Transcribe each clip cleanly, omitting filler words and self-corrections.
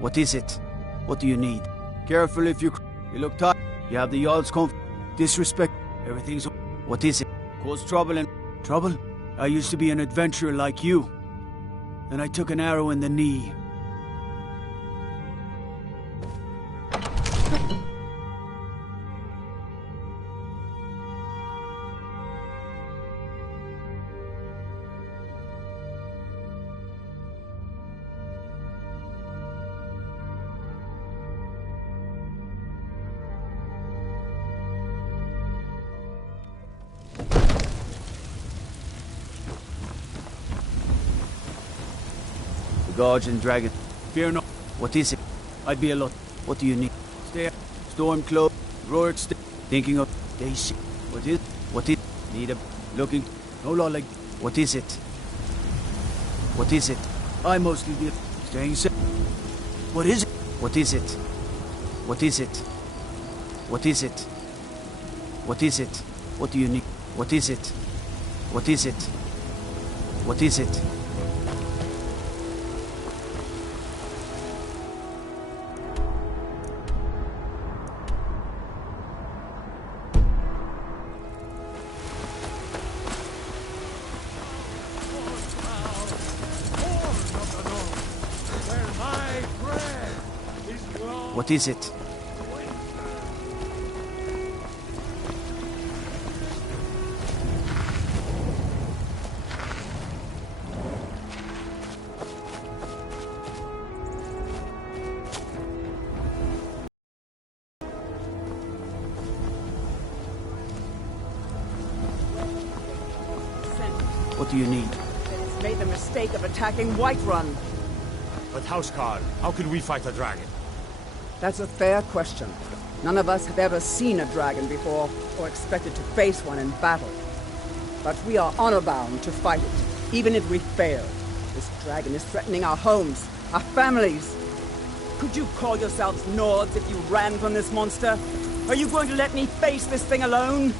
What is it? What do you need? Careful if you look tired. You have the Jarl's disrespect. Everything's... What is it? Cause trouble and... Trouble? I used to be an adventurer like you. Then I took an arrow in the knee. Gorge and dragon. Fear not. What is it? I'd be a lot. What do you need? Stay. Stormcloak. Rourke. Thinking of. Daisy. What is? What is? Need a. Looking. No law like. What is it? What is it? I mostly did. Staying safe. What is it? What is it? What is it? What is it? What is it? What do you need? What is it? What is it? What is it? What is it? What do you need? It's made the mistake of attacking Whiterun. But Housecarl, how can we fight a dragon? That's a fair question. None of us have ever seen a dragon before, or expected to face one in battle. But we are honor-bound to fight it, even if we fail. This dragon is threatening our homes, our families. Could you call yourselves Nords if you ran from this monster? Are you going to let me face this thing alone?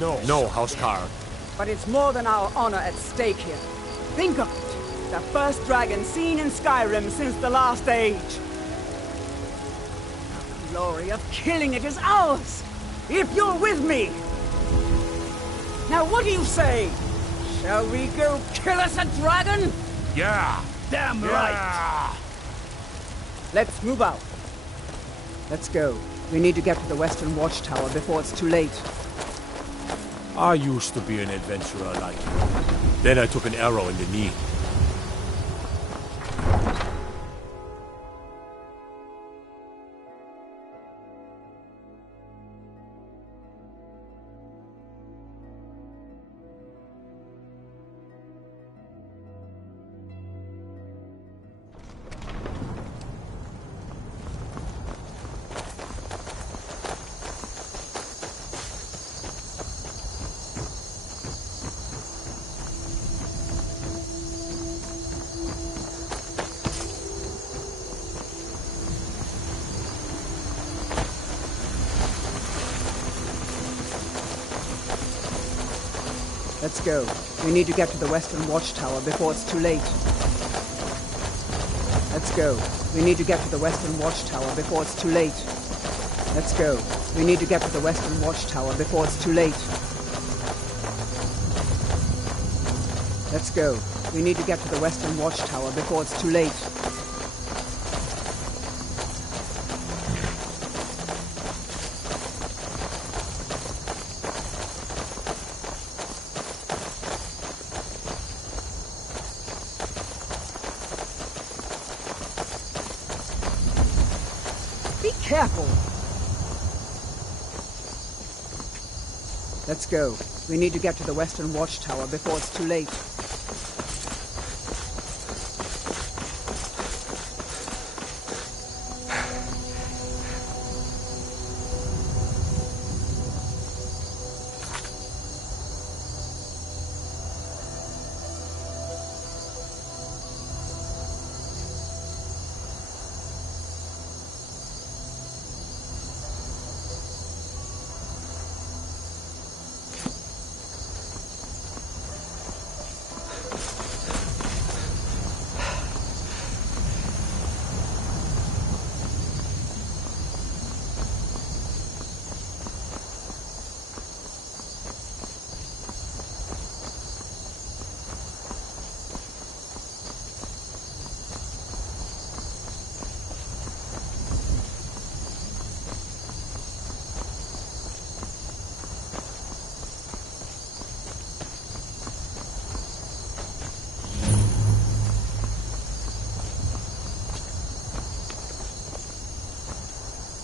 No. No, Housecarl. But it's more than our honor at stake here. Think of it. The first dragon seen in Skyrim since the last age. The glory of killing it is ours, if you're with me. Now what do you say? Shall we go kill us a dragon? Yeah! Damn right! Let's move out. Let's go. We need to get to the Western Watchtower before it's too late. I used to be an adventurer like you. Then I took an arrow in the knee. Let's go. We need to get to the Western Watchtower before it's too late. Let's go. We need to get to the Western Watchtower before it's too late. Let's go. We need to get to the Western Watchtower before it's too late. Let's go. We need to get to the Western Watchtower before it's too late. Careful! Let's go. We need to get to the Western Watchtower before it's too late.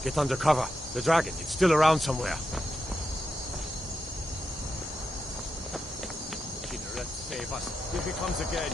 Get under cover. The dragon, it's still around somewhere. Kinneret, save us. If he comes again.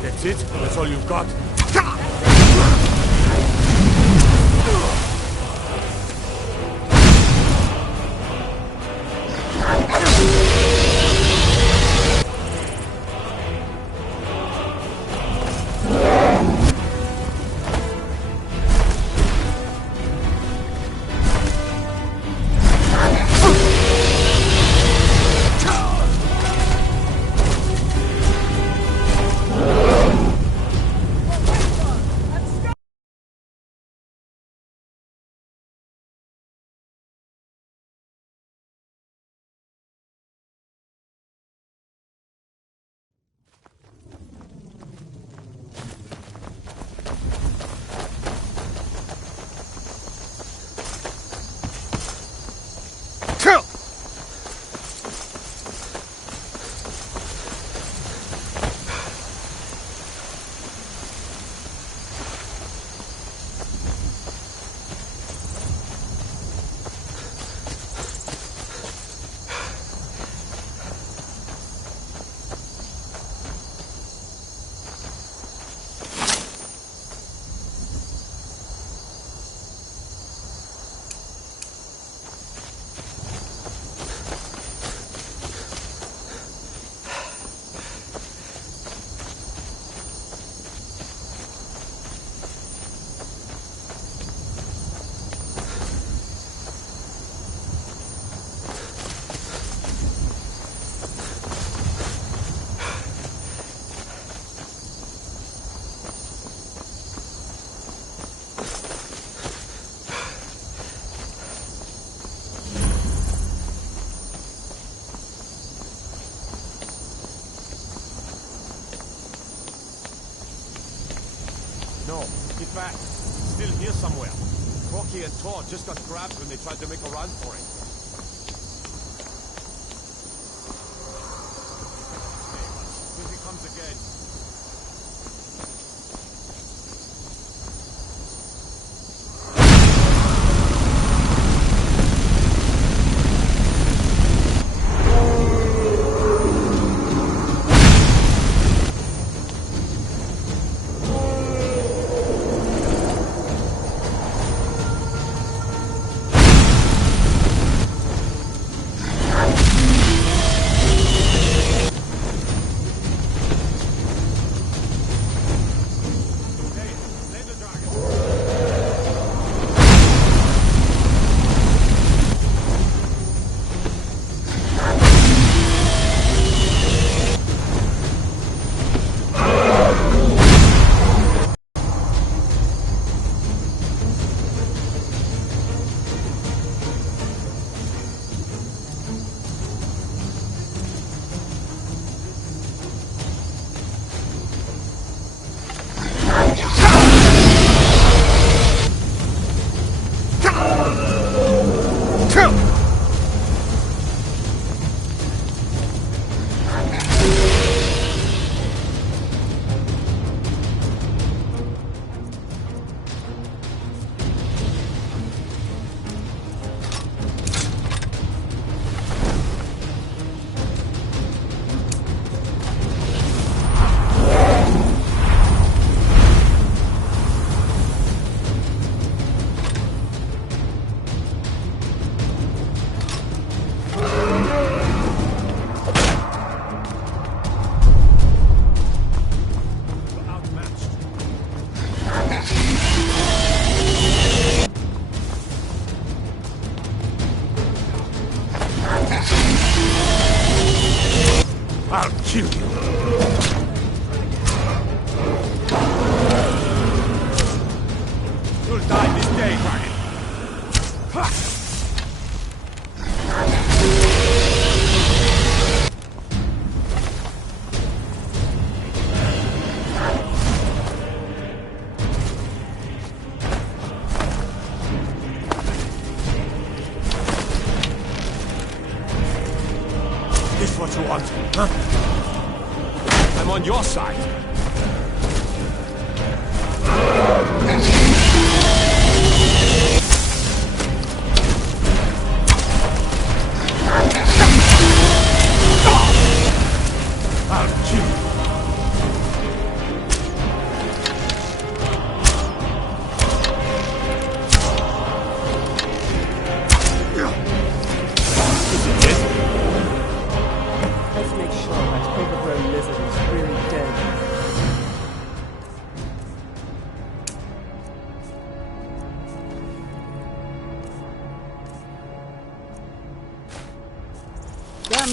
That's it? That's all you've got? No, get back. It's still here somewhere. Crocky and Tor just got grabbed when they tried to make a run for it. Here he comes again. I'll kill you. You'll die this day, dragon. This what you want, huh? I'm on your side. I'll kill you. Is it this? Let's make sure that overgrown lizard is really dead. Damn.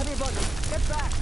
Everybody, get back!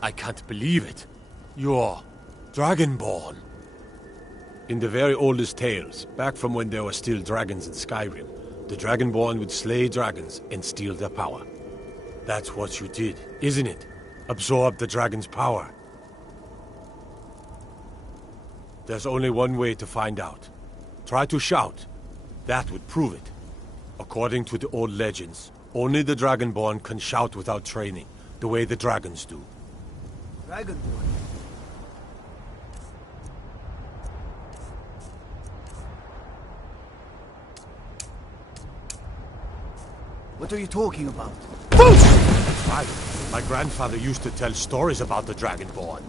I can't believe it. You're Dragonborn. In the very oldest tales, back from when there were still dragons in Skyrim, the Dragonborn would slay dragons and steal their power. That's what you did, isn't it? Absorb the dragon's power. There's only one way to find out. Try to shout. That would prove it. According to the old legends, only the Dragonborn can shout without training, the way the dragons do. Dragonborn? What are you talking about? Right. My grandfather used to tell stories about the Dragonborn.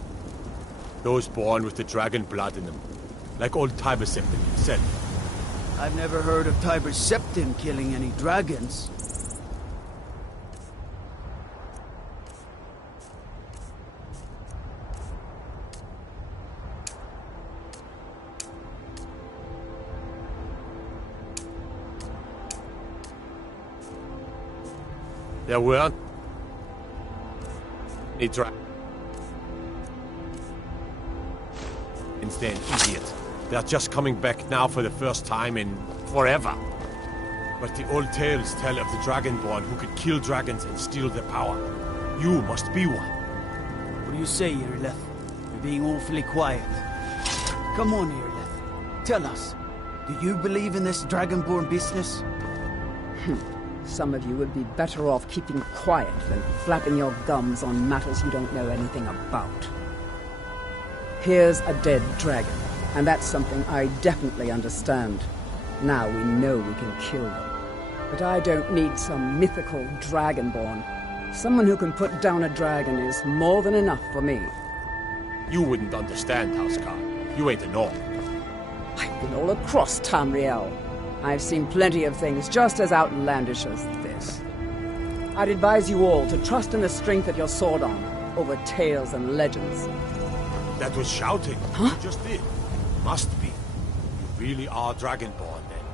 Those born with the dragon blood in them. Like old Tiber Septim himself. I've never heard of Tiber Septim killing any dragons. There weren't any dragons. They're an idiot. They're just coming back now for the first time in forever. But the old tales tell of the Dragonborn who could kill dragons and steal their power. You must be one. What do you say, Irileth? You're being awfully quiet. Come on, Irileth. Tell us. Do you believe in this Dragonborn business? Some of you would be better off keeping quiet than flapping your gums on matters you don't know anything about. Here's a dead dragon, and that's something I definitely understand. Now we know we can kill them. But I don't need some mythical Dragonborn. Someone who can put down a dragon is more than enough for me. You wouldn't understand, Housecar. You ain't a North. I've been all across Tamriel. I've seen plenty of things just as outlandish as this. I'd advise you all to trust in the strength of your sword arm over tales and legends. That was shouting. Huh? You just did. Must be. You really are Dragonborn, then.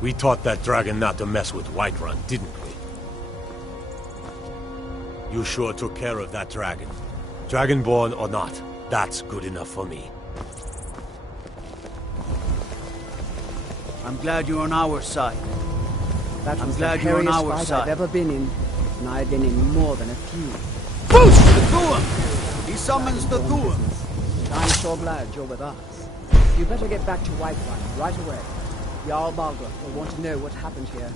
We taught that dragon not to mess with Whiterun, didn't we? You sure took care of that dragon. Dragonborn or not, that's good enough for me. I'm glad you're on our side. That was the glad you're on hairiest our fight side. I've ever been in, and I've been in more than a few. Boosh! The Thuam! He summons the Thuam! But I'm sure glad you're with us. You better get back to Whiterun right away. Jarl Balgruuf will want to know what happened here.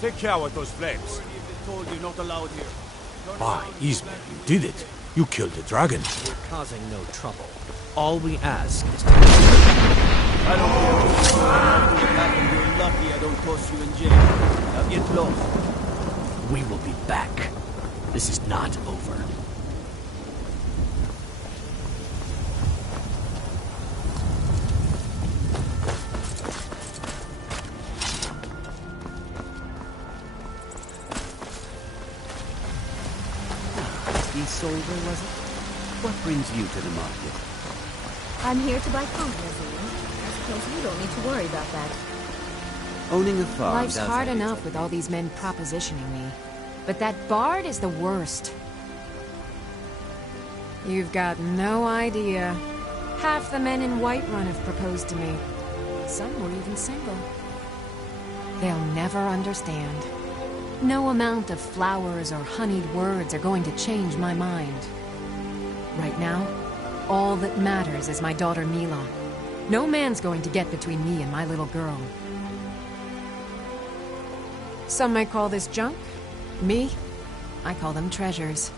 Take care with those flames. Told you not allowed here. By Ismail, you did it. You killed the dragon. We're causing no trouble. All we ask is to... I don't care what you do. You're lucky I don't toss you in jail. Now get lost. We will be back. This is not over. Soldier, was it? What brings you to the market? I'm here to buy food, Nazim. I suppose you don't need to worry about that. Owning a farm. Life's hard enough with all these men propositioning me. But that bard is the worst. You've got no idea. Half the men in Whiterun have proposed to me. Some were even single. They'll never understand. No amount of flowers or honeyed words are going to change my mind. Right now, all that matters is my daughter Mila. No man's going to get between me and my little girl. Some might call this junk. Me, I call them treasures.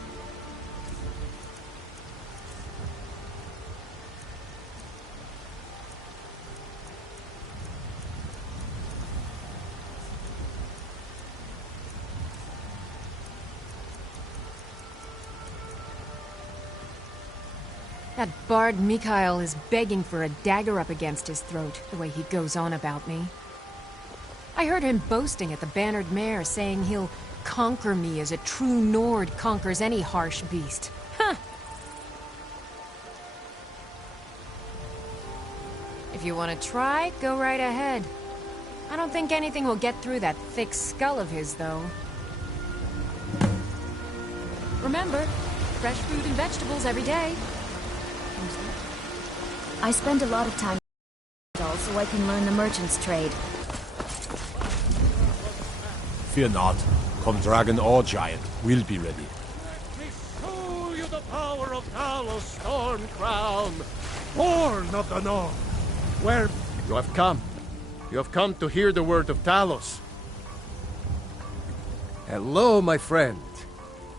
That bard Mikhail is begging for a dagger up against his throat, the way he goes on about me. I heard him boasting at the Bannered Mare, saying he'll conquer me as a true Nord conquers any harsh beast. Huh! If you want to try, go right ahead. I don't think anything will get through that thick skull of his, though. Remember, fresh fruit and vegetables every day. I spend a lot of time so I can learn the merchant's trade. Fear not. Come dragon or giant, we'll be ready. Let me show you the power of Talos Storm Crown, born of the North. Where you have come. You have come to hear the word of Talos. Hello, my friend.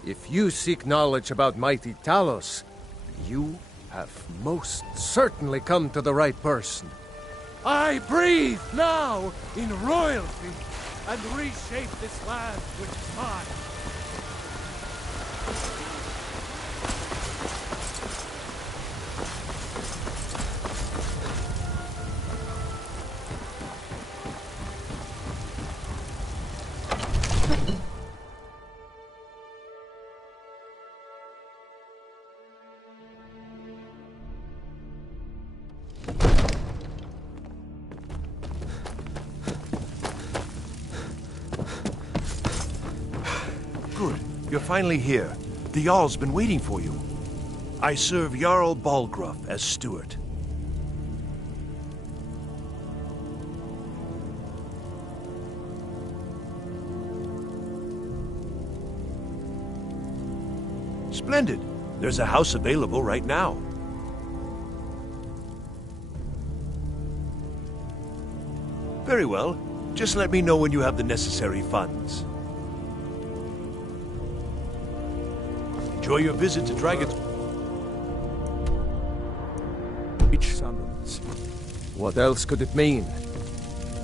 If you seek knowledge about mighty Talos, you have most certainly come to the right person. I breathe now in royalty and reshape this land with mine. You're finally here. The Jarl's been waiting for you. I serve Jarl Balgruuf as steward. Splendid. There's a house available right now. Very well. Just let me know when you have the necessary funds. Enjoy your visit to Dragon's... Each summons. What else could it mean?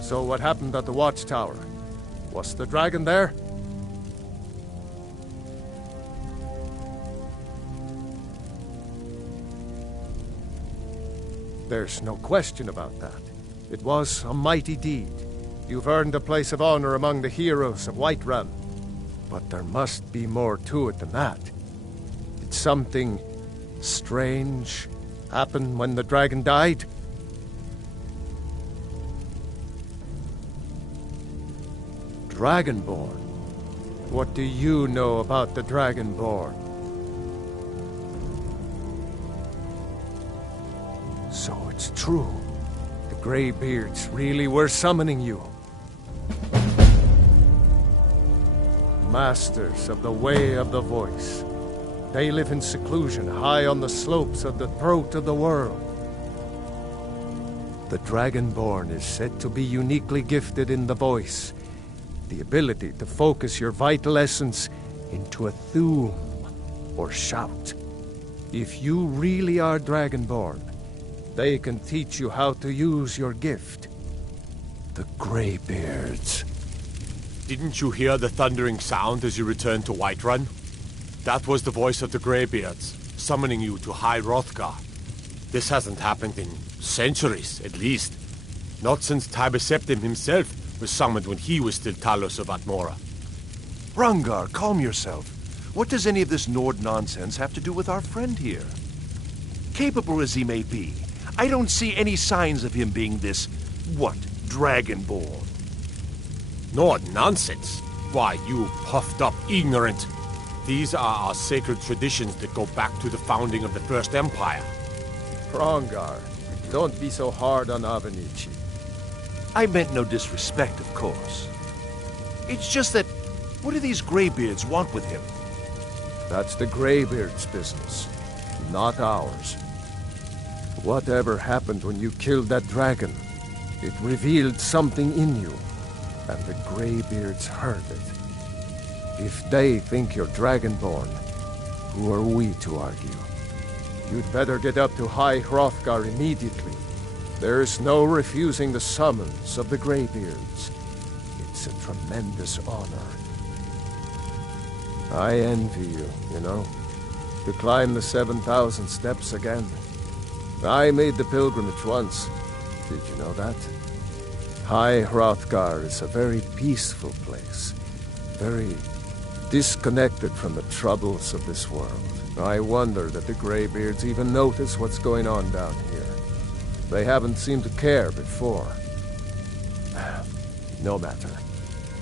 So what happened at the watchtower? Was the dragon there? There's no question about that. It was a mighty deed. You've earned a place of honor among the heroes of Whiterun. But there must be more to it than that. Did something strange happen when the dragon died? Dragonborn? What do you know about the Dragonborn? So it's true. The Greybeards really were summoning you. Masters of the Way of the Voice. They live in seclusion high on the slopes of the throat of the world. The Dragonborn is said to be uniquely gifted in the voice, the ability to focus your vital essence into a thum, or shout. If you really are Dragonborn, they can teach you how to use your gift. The Greybeards. Didn't you hear the thundering sound as you returned to Whiterun? That was the voice of the Greybeards, summoning you to High Hrothgar. This hasn't happened in centuries, at least. Not since Tiber Septim himself was summoned when he was still Talos of Atmora. Hrongar, calm yourself. What does any of this Nord nonsense have to do with our friend here? Capable as he may be, I don't see any signs of him being this, Dragonborn. Nord nonsense? Why, you puffed up ignorant. These are our sacred traditions that go back to the founding of the First Empire. Hrongar, don't be so hard on Avenici. I meant no disrespect, of course. It's just that, what do these Greybeards want with him? That's the Greybeards' business, not ours. Whatever happened when you killed that dragon, it revealed something in you, and the Greybeards heard it. If they think you're Dragonborn, who are we to argue? You'd better get up to High Hrothgar immediately. There's no refusing the summons of the Greybeards. It's a tremendous honor. I envy you, you know, to climb the 7,000 steps again. I made the pilgrimage once. Did you know that? High Hrothgar is a very peaceful place. Very disconnected from the troubles of this world. I wonder that the Greybeards even notice what's going on down here. They haven't seemed to care before. No matter.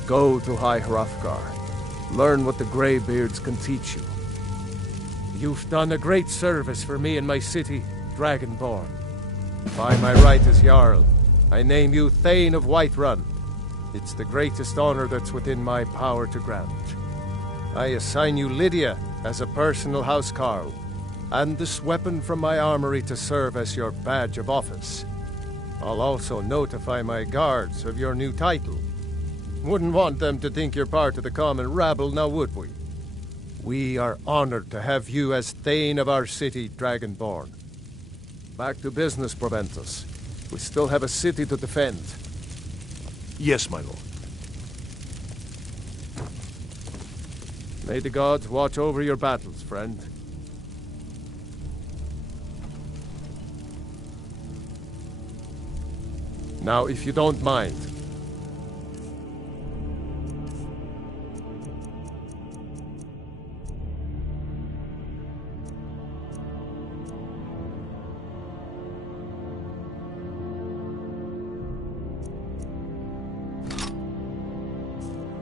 Go to High Hrothgar. Learn what the Greybeards can teach you. You've done a great service for me and my city, Dragonborn. By my right as Jarl, I name you Thane of Whiterun. It's the greatest honor that's within my power to grant. I assign you Lydia as a personal housecarl, and this weapon from my armory to serve as your badge of office. I'll also notify my guards of your new title. Wouldn't want them to think you're part of the common rabble, now would we? We are honored to have you as Thane of our city, Dragonborn. Back to business, Proventus. We still have a city to defend. Yes, my lord. May the gods watch over your battles, friend. Now, if you don't mind,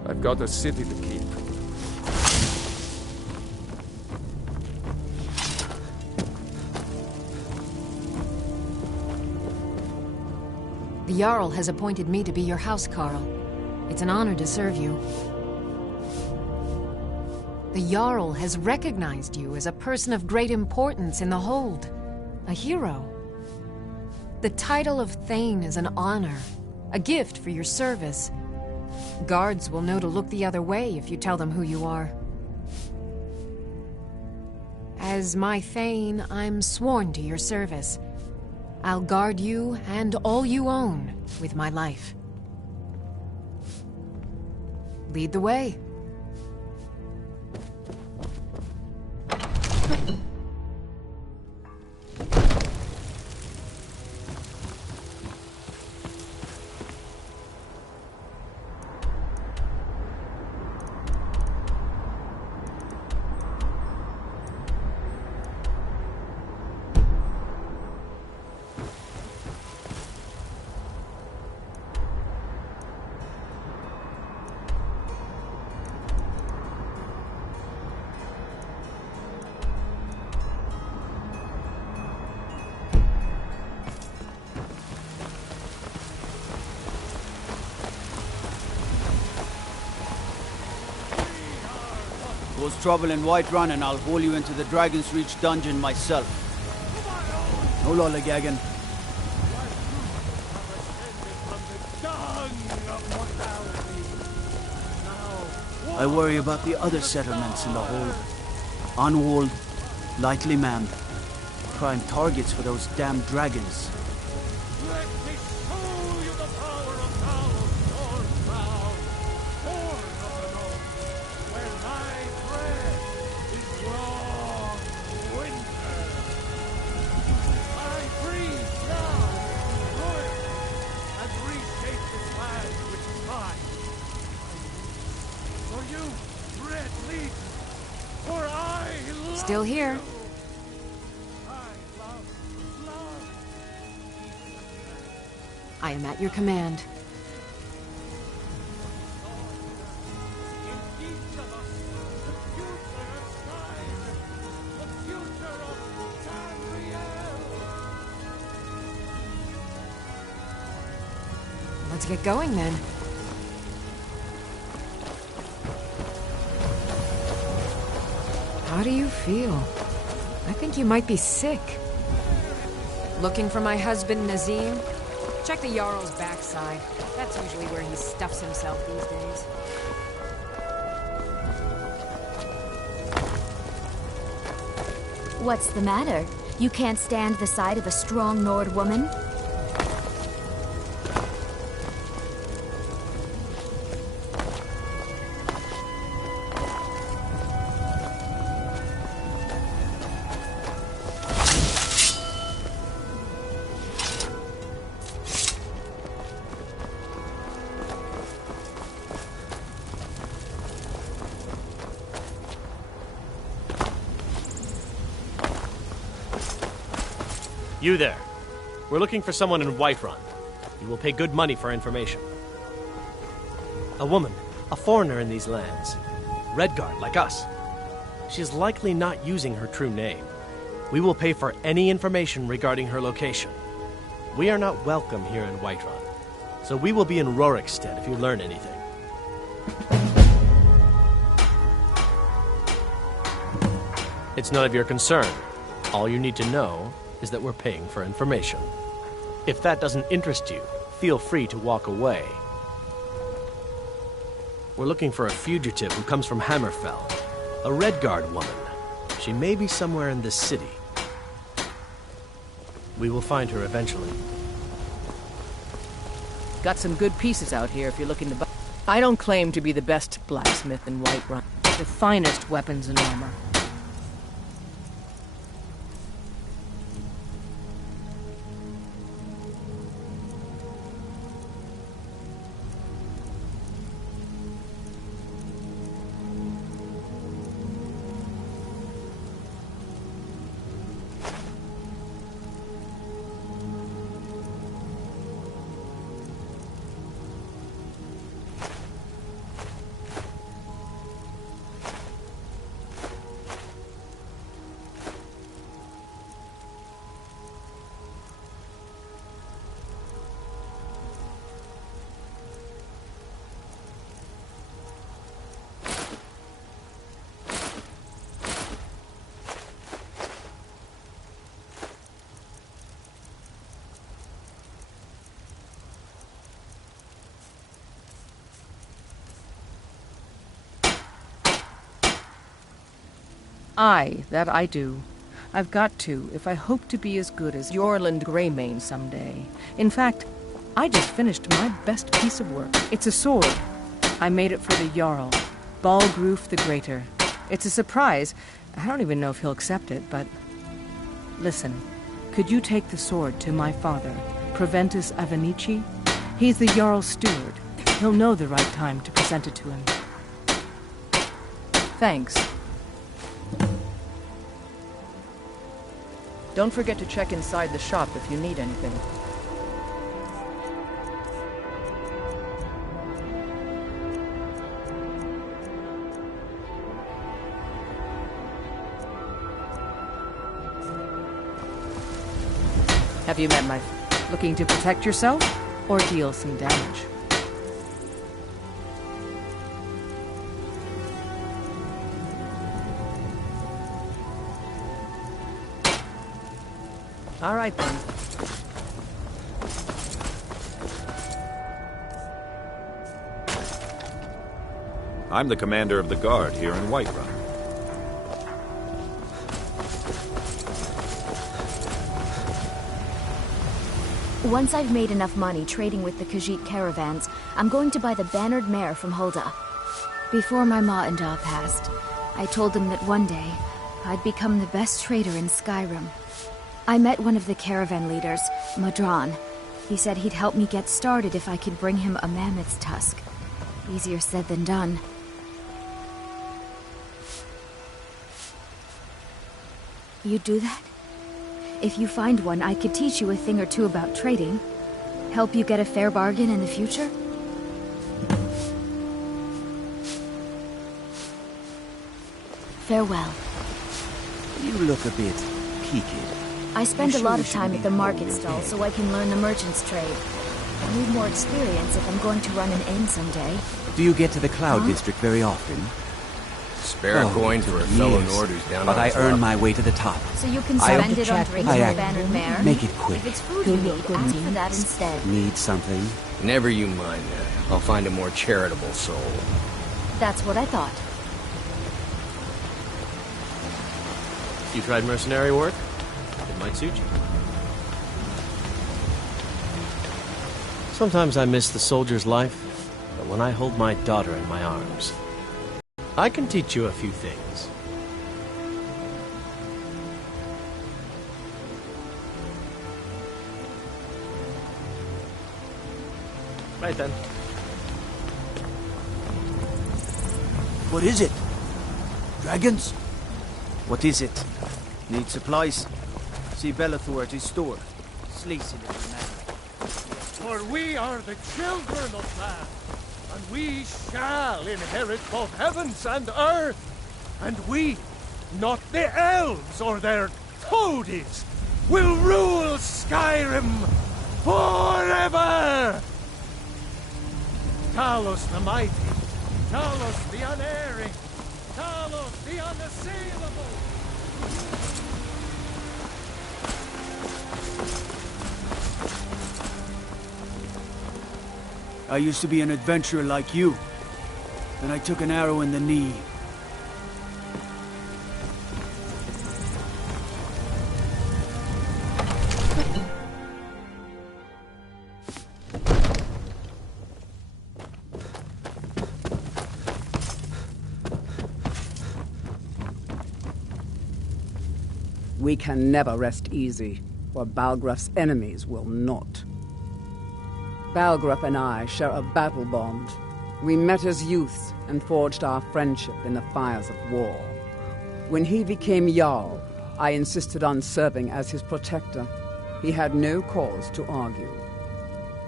I've got a city to keep. The Jarl has appointed me to be your housecarl. It's an honor to serve you. The Jarl has recognized you as a person of great importance in the Hold. A hero. The title of Thane is an honor, a gift for your service. Guards will know to look the other way if you tell them who you are. As my Thane, I'm sworn to your service. I'll guard you and all you own with my life. Lead the way. Cause trouble in Whiterun and I'll haul you into the Dragon's Reach dungeon myself. No lollygagging. I worry about the other settlements in the Hold. Unwalled, lightly manned. Prime targets for those damn dragons. Let me show you the power of Talos, Lord Proud. For still here. I am at your command. Let's get going then. How do you feel? I think you might be sick. Looking for my husband, Nazim? Check the Jarl's backside. That's usually where he stuffs himself these days. What's the matter? You can't stand the sight of a strong Nord woman? You there. We're looking for someone in Whiterun. You will pay good money for information. A woman, a foreigner in these lands. Redguard, like us. She is likely not using her true name. We will pay for any information regarding her location. We are not welcome here in Whiterun, so we will be in Rorikstead if you learn anything. It's none of your concern. All you need to know is that we're paying for information. If that doesn't interest you, feel free to walk away. We're looking for a fugitive who comes from Hammerfell, a Redguard woman. She may be somewhere in this city. We will find her eventually. Got some good pieces out here if you're looking to buy. I don't claim to be the best blacksmith in Whiterun. The finest weapons and armor. Aye, that I do. I've got to, if I hope to be as good as Jorland Greymane someday. In fact, I just finished my best piece of work. It's a sword. I made it for the Jarl, Balgruf the Greater. It's a surprise. I don't even know if he'll accept it, but... Listen, could you take the sword to my father, Proventus Avenici? He's the Jarl's steward. He'll know the right time to present it to him. Thanks. Don't forget to check inside the shop if you need anything. Have you met my... Looking to protect yourself or deal some damage? All right, then. I'm the commander of the guard here in Whiterun. Once I've made enough money trading with the Khajiit caravans, I'm going to buy the bannered mare from Hulda. Before my ma and Da passed, I told them that one day I'd become the best trader in Skyrim. I met one of the caravan leaders, Madran. He said he'd help me get started if I could bring him a mammoth's tusk. Easier said than done. You do that? If you find one, I could teach you a thing or two about trading. Help you get a fair bargain in the future? Farewell. You look a bit peaked. I spend You a lot surely of time shouldn't at the be market holding stall your so I can learn the merchant's trade. I need more experience if I'm going to run an inn someday. Do you get to the Cloud District very often? Spare a coin for a fellow Nord who's down but on I his earn luck. my way to the top. So you can I spend it on drinking I the act- Bannered Mare? Make it quick. If it's food you need, ask for that instead. Need something? Never you mind that. I'll find a more charitable soul. That's what I thought. You tried mercenary work? It might suit you. Sometimes I miss the soldier's life, but when I hold my daughter in my arms, I can teach you a few things. Right then. What is it? Dragons? What is it? Need supplies? See Bellathor at his store. Sleazy little man. For we are the children of man, and we shall inherit both heavens and earth. And we, not the elves or their toadies, will rule Skyrim forever! Talos the mighty, Talos the unerring, Talos the unassailable! I used to be an adventurer like you. Then I took an arrow in the knee. We can never rest easy, for Balgraf's enemies will not. Balgraf and I share a battle bond. We met as youths and forged our friendship in the fires of war. When he became Jarl, I insisted on serving as his protector. He had no cause to argue.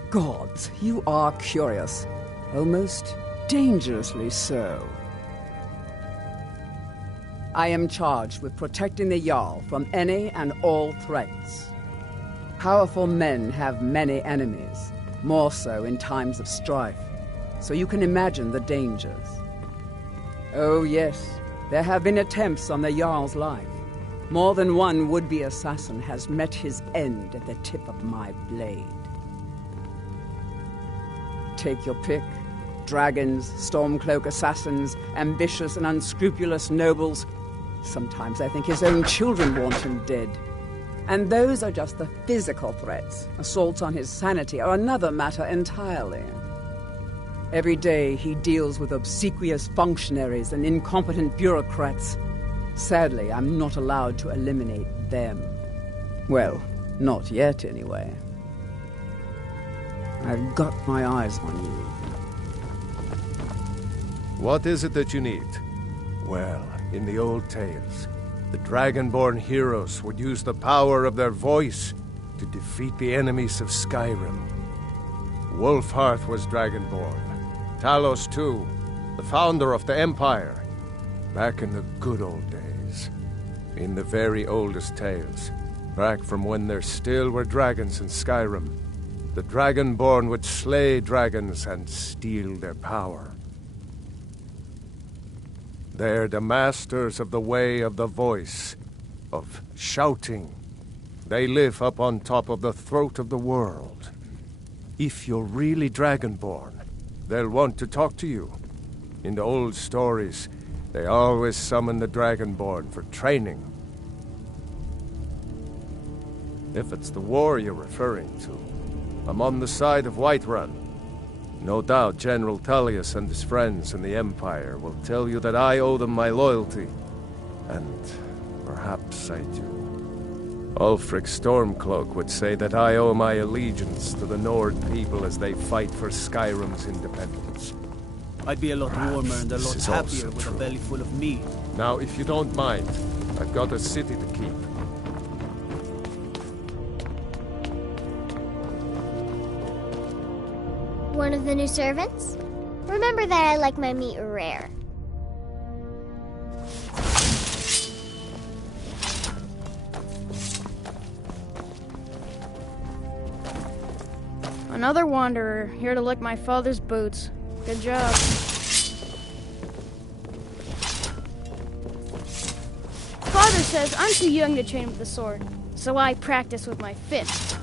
Gods, you are curious. Almost dangerously so. I am charged with protecting the Jarl from any and all threats. Powerful men have many enemies, more so in times of strife, so you can imagine the dangers. Oh yes, there have been attempts on the Jarl's life. More than one would-be assassin has met his end at the tip of my blade. Take your pick. Dragons, Stormcloak assassins, ambitious and unscrupulous nobles. Sometimes I think his own children want him dead. And those are just the physical threats. Assaults on his sanity are another matter entirely. Every day he deals with obsequious functionaries and incompetent bureaucrats. Sadly, I'm not allowed to eliminate them. Well, not yet anyway. I've got my eyes on you. What is it that you need? Well, in the old tales, the Dragonborn heroes would use the power of their voice to defeat the enemies of Skyrim. Wolfhearth was Dragonborn. Talos, too, the founder of the Empire. Back in the good old days. In the very oldest tales, back from when there still were dragons in Skyrim, the Dragonborn would slay dragons and steal their power. They're the masters of the way of the voice, of shouting. They live up on top of the throat of the world. If you're really Dragonborn, they'll want to talk to you. In the old stories, they always summon the Dragonborn for training. If it's the war you're referring to, I'm on the side of Whiterun. No doubt General Tullius and his friends in the Empire will tell you that I owe them my loyalty. And perhaps I do. Ulfric Stormcloak would say that I owe my allegiance to the Nord people as they fight for Skyrim's independence. I'd be a lot warmer and a lot is happier also with a true. belly full of meat. Now, if you don't mind, I've got a city to keep. One of the new servants? Remember that I like my meat rare. Another wanderer, here to lick my father's boots. Good job. Father says I'm too young to train with the sword, so I practice with my fists.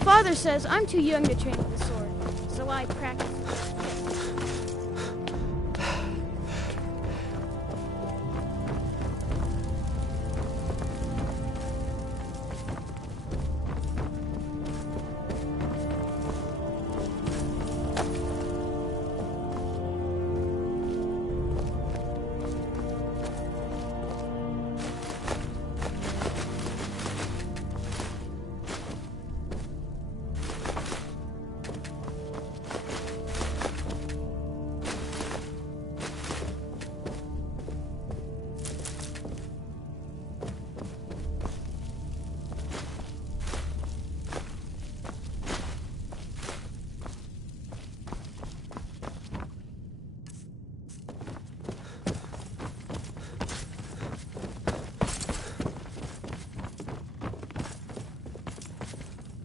Father says I'm too young to train with the sword, so I practice with my fists.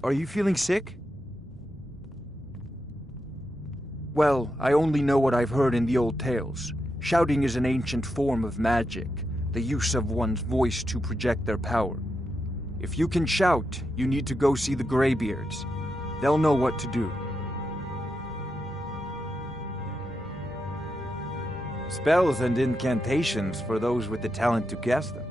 Are you feeling sick? Well, I only know what I've heard in the old tales. Shouting is an ancient form of magic, the use of one's voice to project their power. If you can shout, you need to go see the Greybeards. They'll know what to do. Spells and incantations for those with the talent to cast them.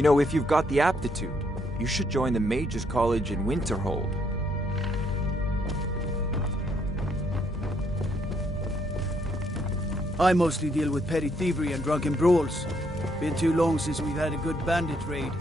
You know, if you've got the aptitude, you should join the Mages College in Winterhold. I mostly deal with petty thievery and drunken brawls. Been too long since we've had a good bandit raid.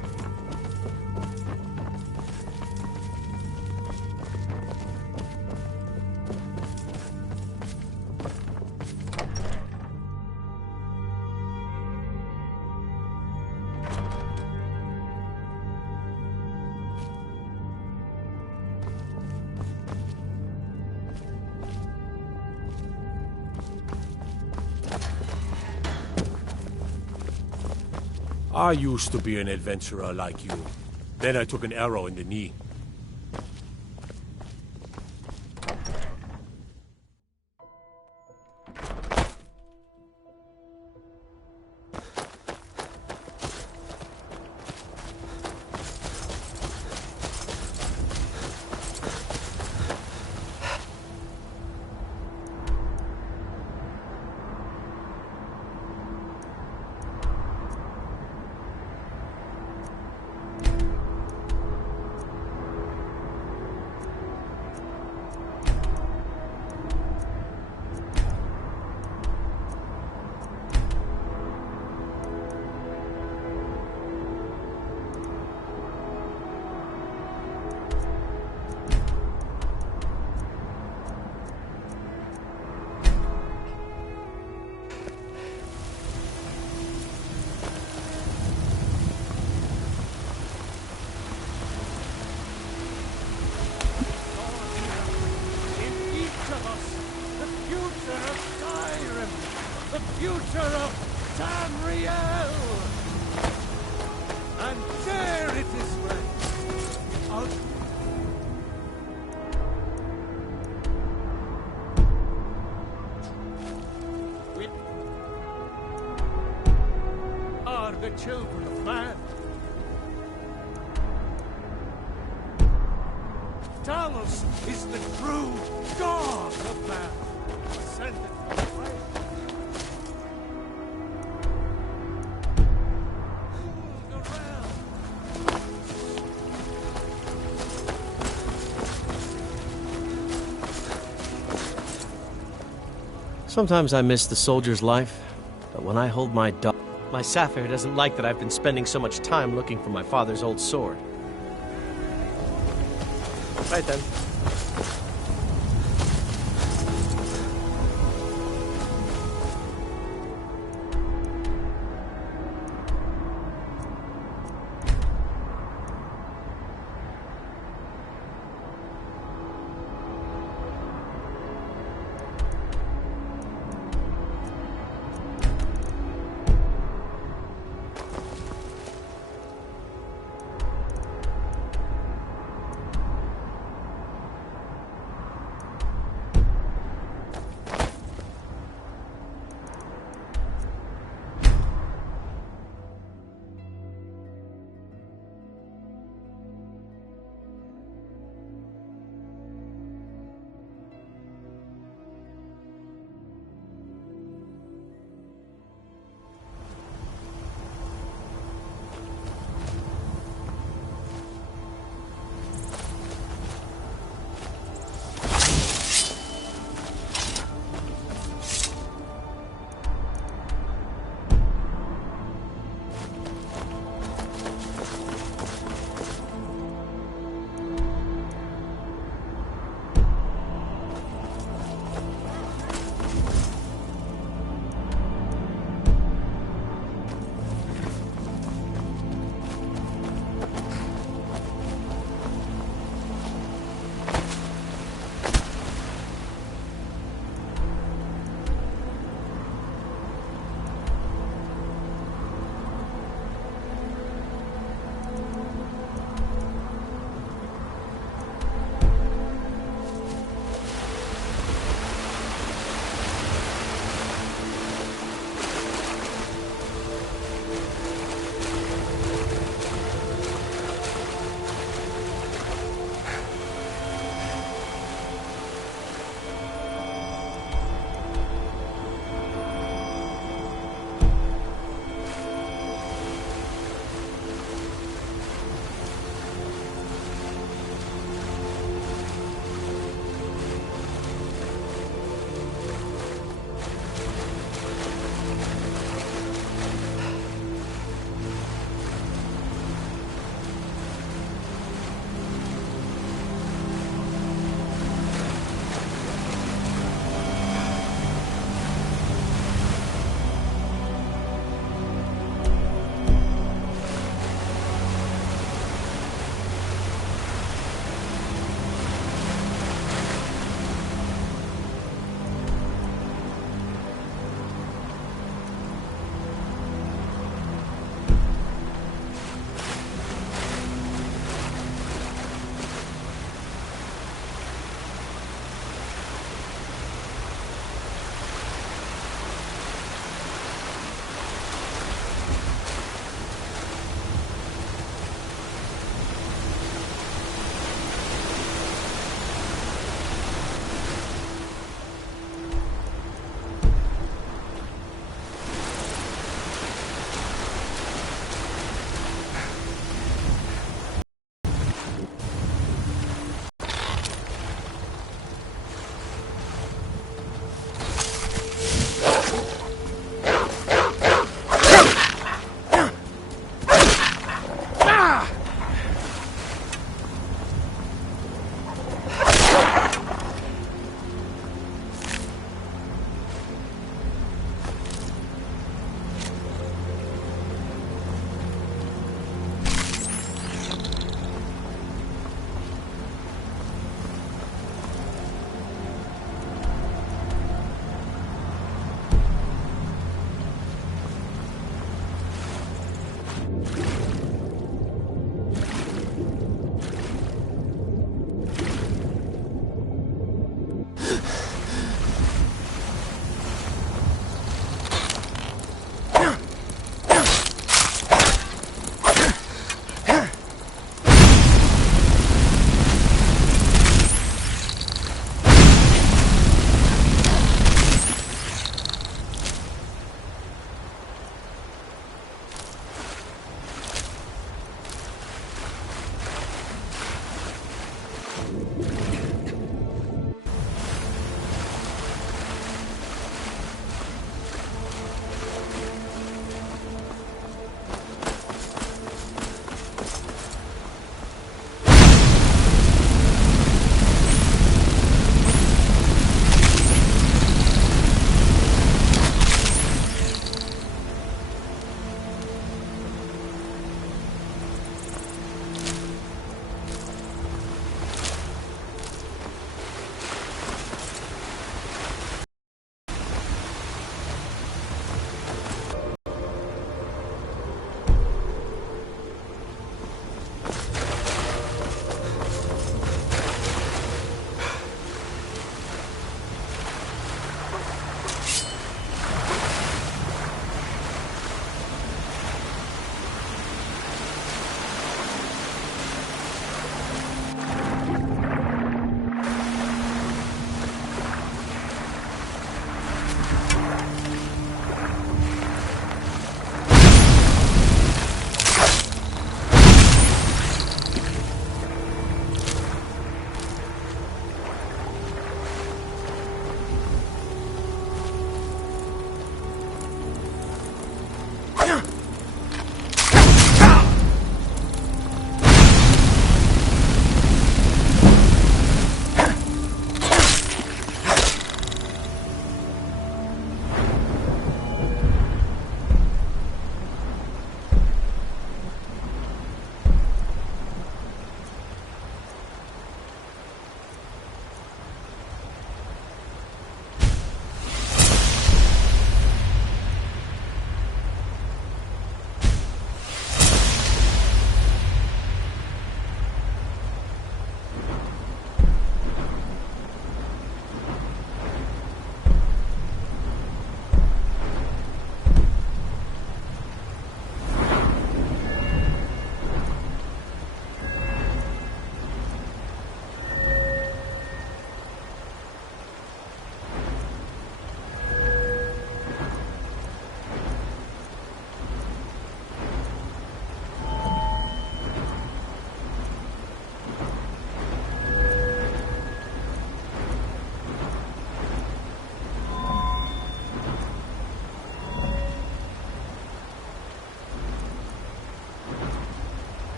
I used to be an adventurer like you. Then I took an arrow in the knee. The future of Skyrim! The future of Tamriel! And there it is, friends! We are the children of man. Talos is the true God of man, ascended from the grave. Rule the realm. Sometimes I miss the soldier's life, but when I hold my dog, my Sapphire doesn't like that I've been spending so much time looking for my father's old sword. Right then.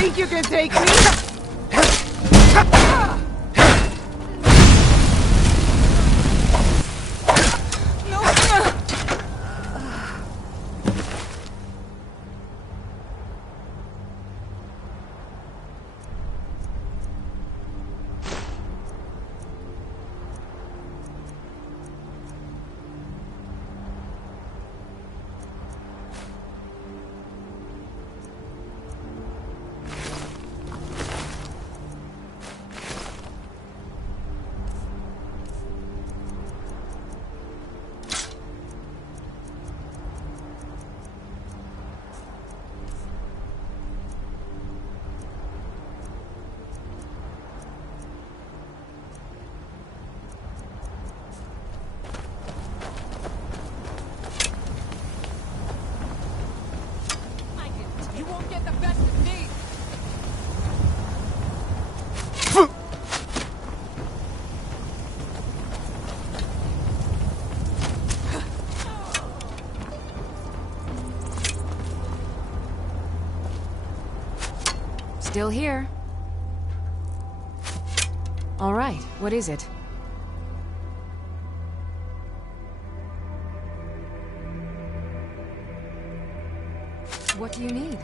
think you can take me? Still here. All right, what is it? What do you need?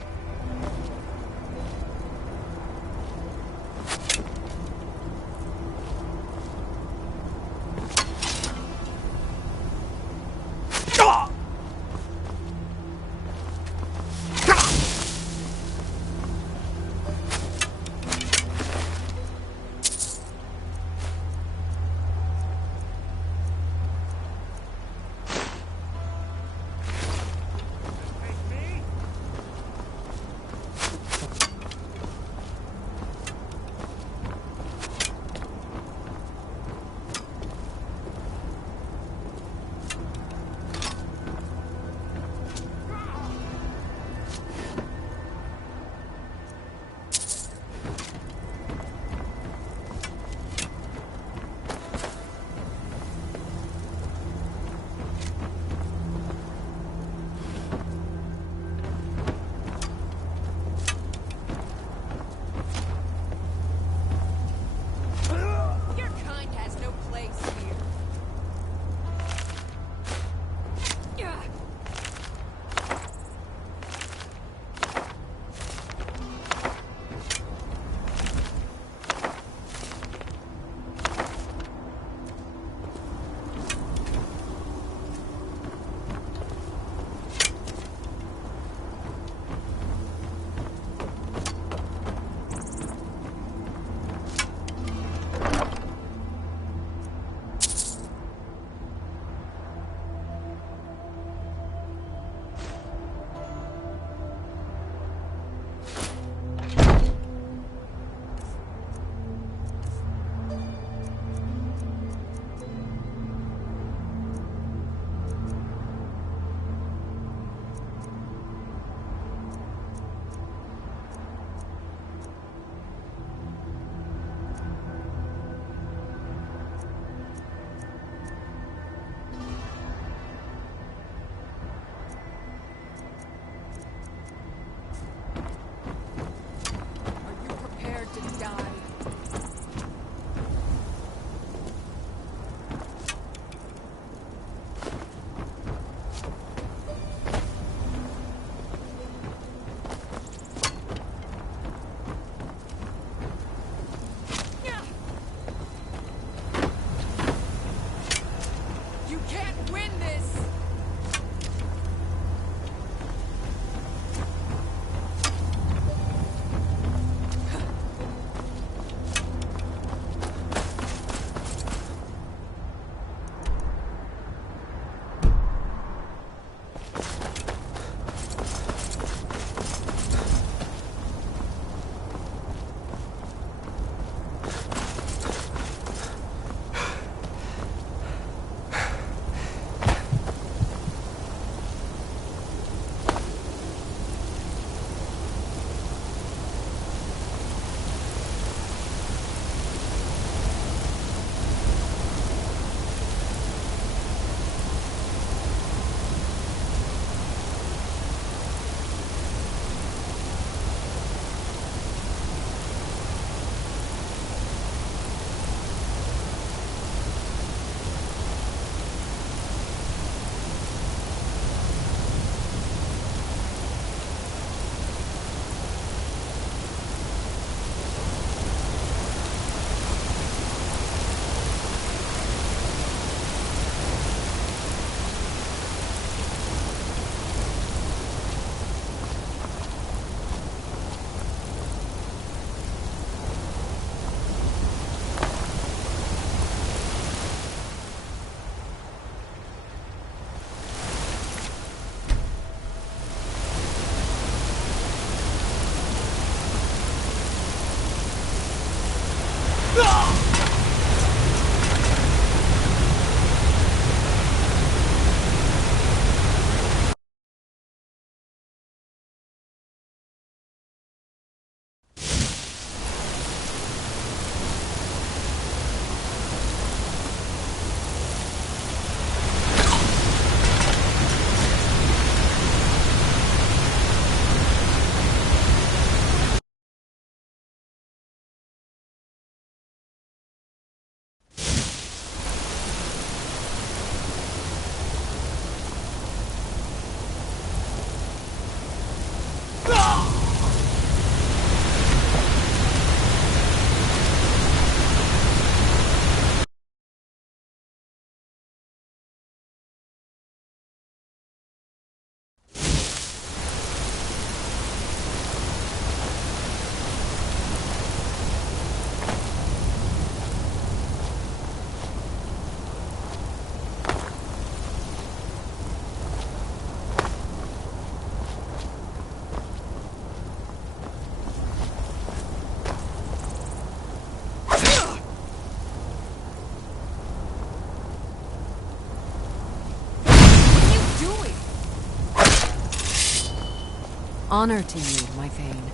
honor to you, my Thane.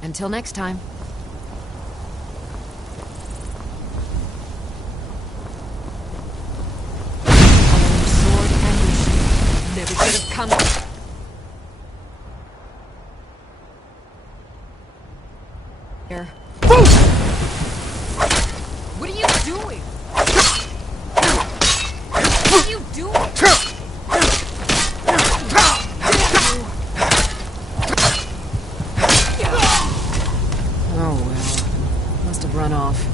Until next time. Sword and your shield. Never should have come. Here. What are you doing? What are you doing? Oh well. Must have run off.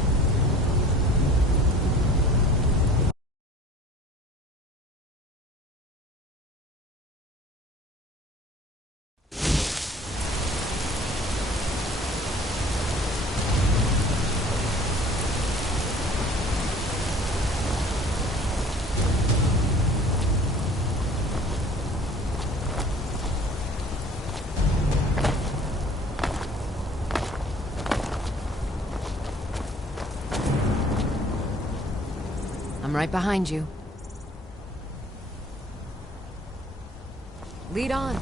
I'm right behind you. Lead on.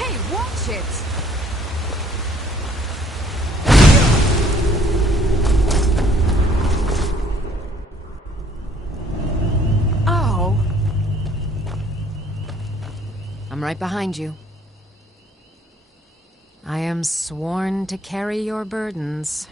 Hey, watch it! Oh. I'm right behind you. I am sworn to carry your burdens.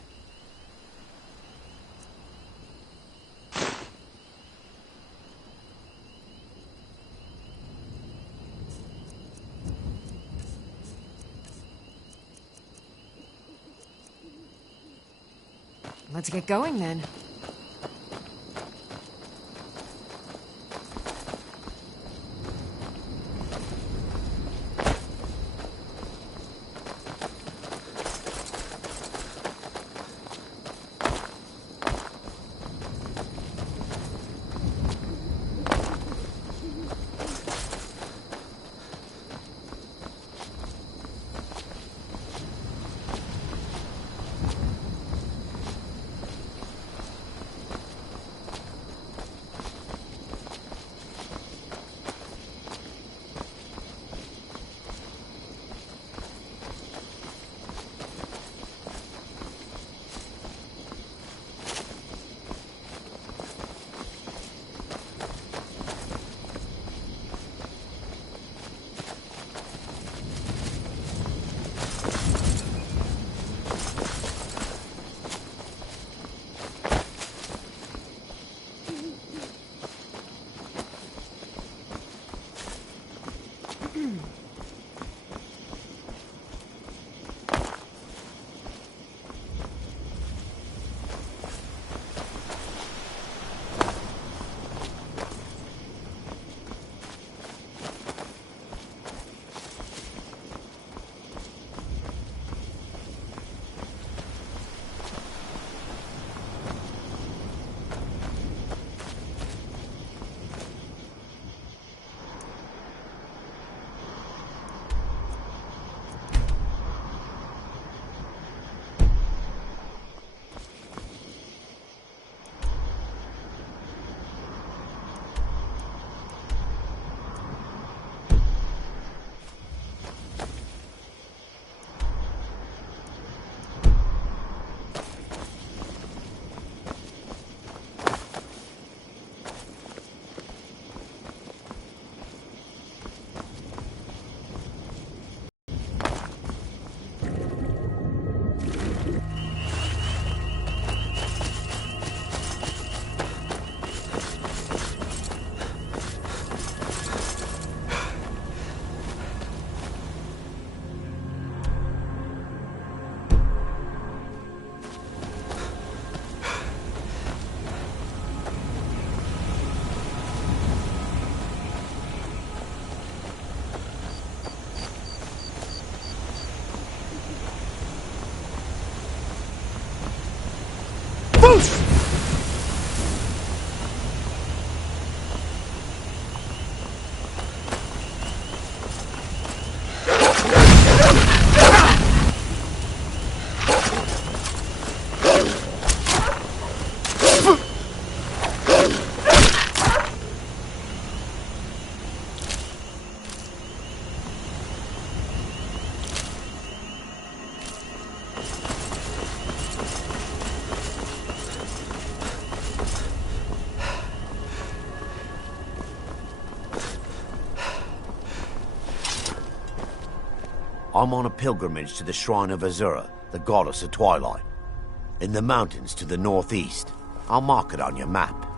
Let's get going then. I'm on a pilgrimage to the shrine of Azura, the goddess of twilight. In the mountains to the northeast. I'll mark it on your map.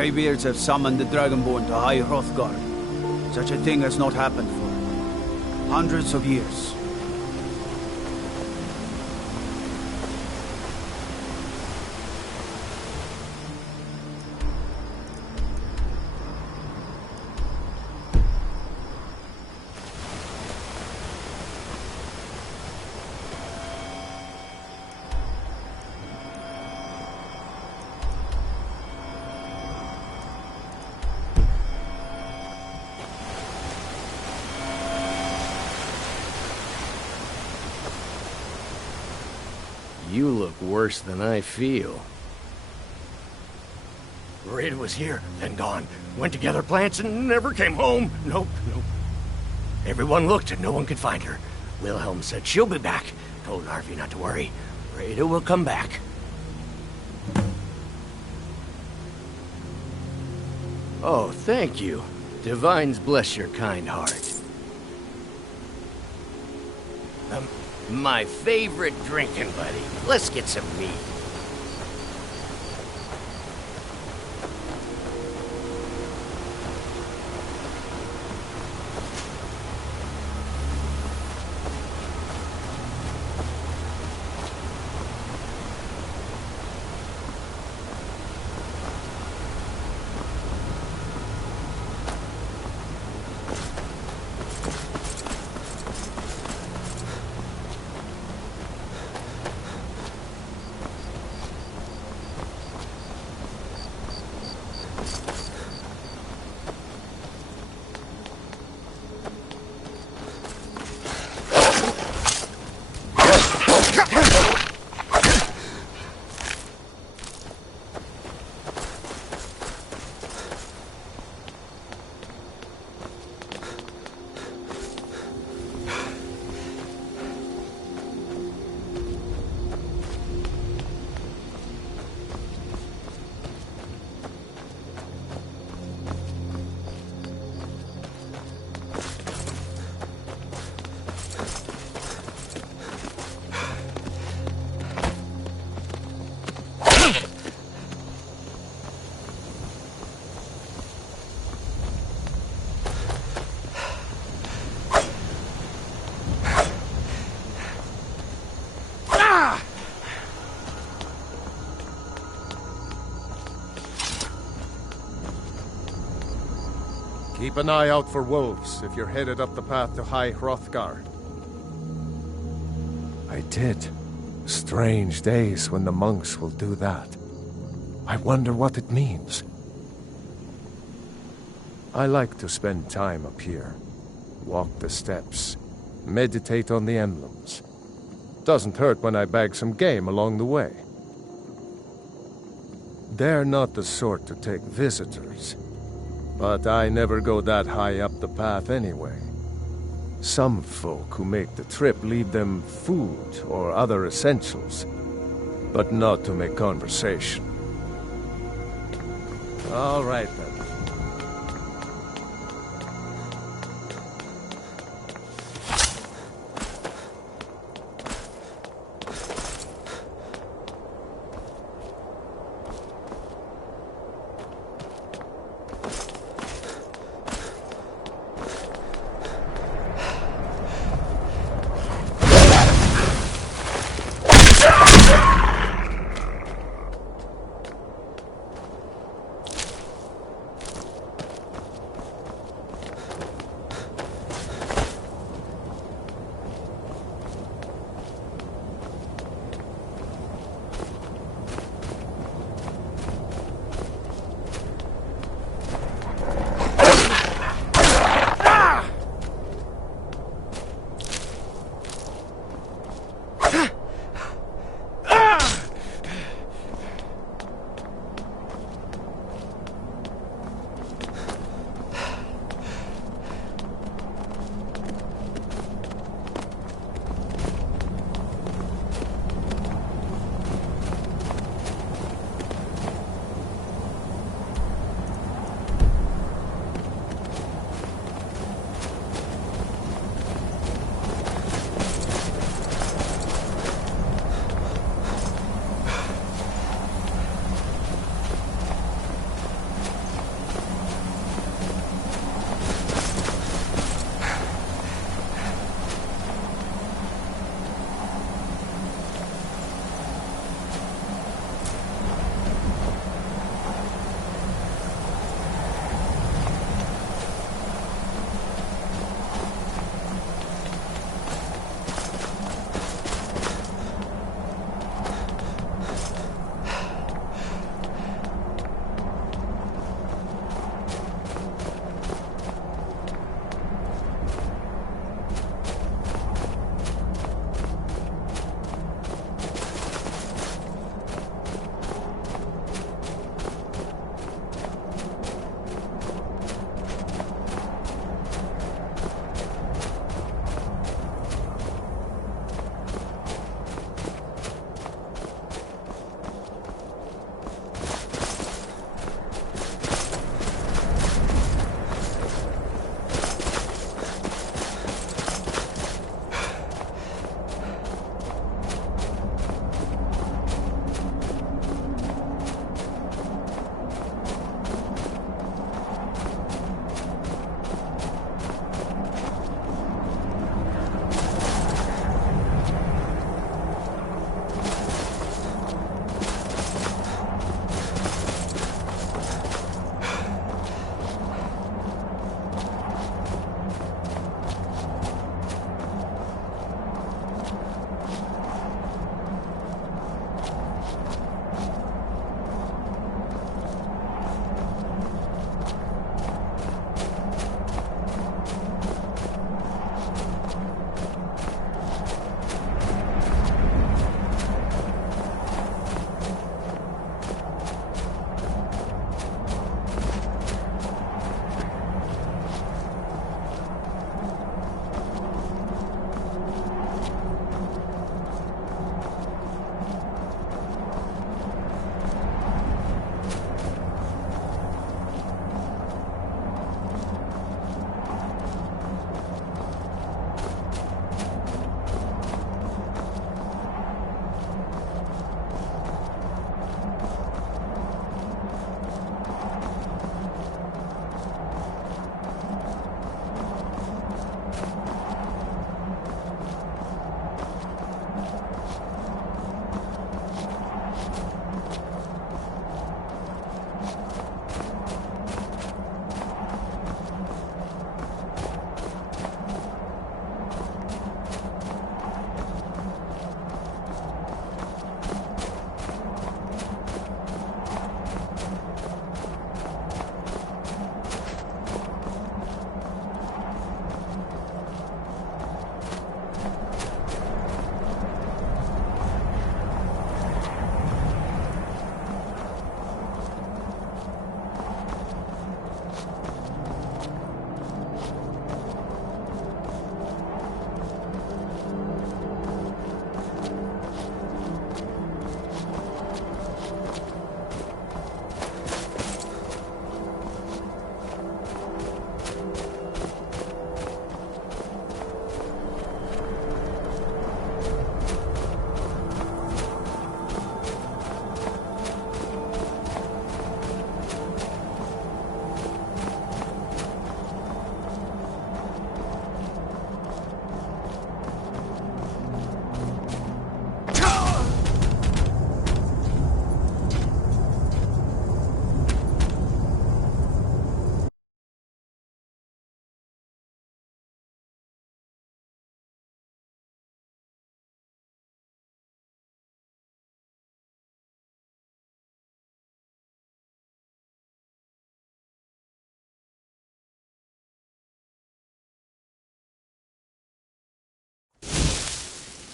Greybeards have summoned the Dragonborn to High Hrothgar. Such a thing has not happened for hundreds of years. You look worse than I feel. Raid was here, then gone. Went to gather plants and never came home. Nope. Everyone looked and no one could find her. Wilhelm said she'll be back. Told Harvey not to worry. Rada will come back. Oh, thank you. Divines bless your kind heart. My favorite drinking buddy. Let's get some meat. Keep an eye out for wolves if you're headed up the path to High Hrothgar. I did. Strange days when the monks will do that. I wonder what it means. I like to spend time up here. Walk the steps. Meditate on the emblems. Doesn't hurt when I bag some game along the way. They're not the sort to take visitors. But I never go that high up the path anyway. Some folk who make the trip leave them food or other essentials, but not to make conversation. All right then.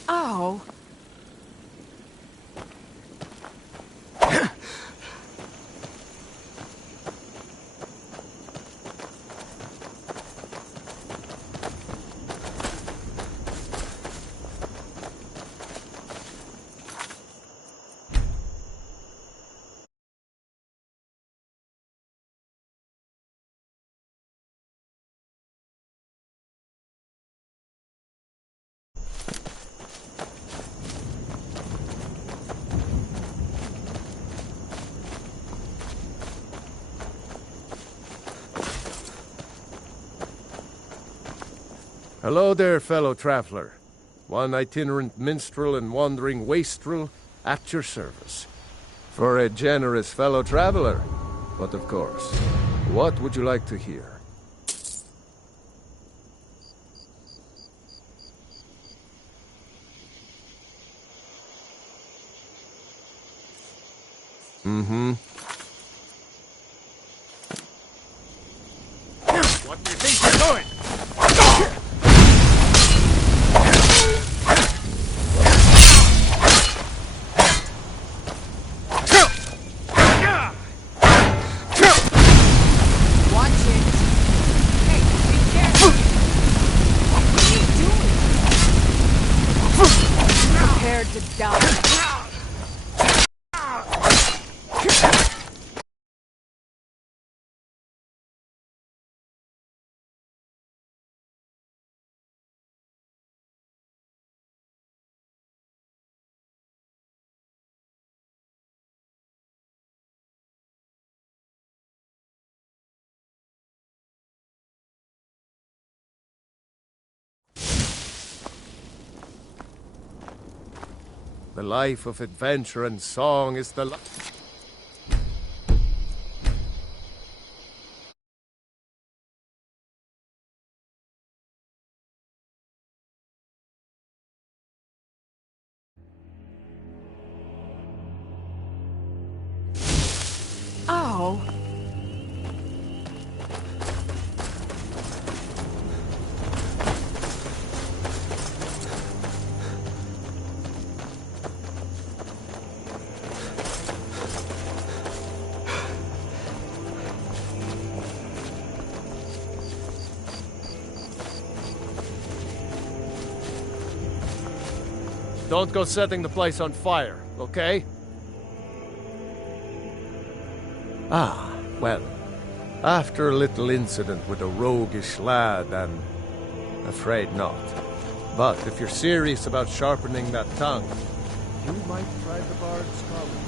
Ow! Hello there, fellow traveler. One itinerant minstrel and wandering wastrel at your service. For a generous fellow traveler. But of course, what would you like to hear? Mm-hmm. What do you think you're doing? The life of adventure and song is the Ow! Don't go setting the place on fire, okay? Ah, well, after a little incident with a roguish lad, I'm afraid not. But if you're serious about sharpening that tongue, you might try the Bard's College.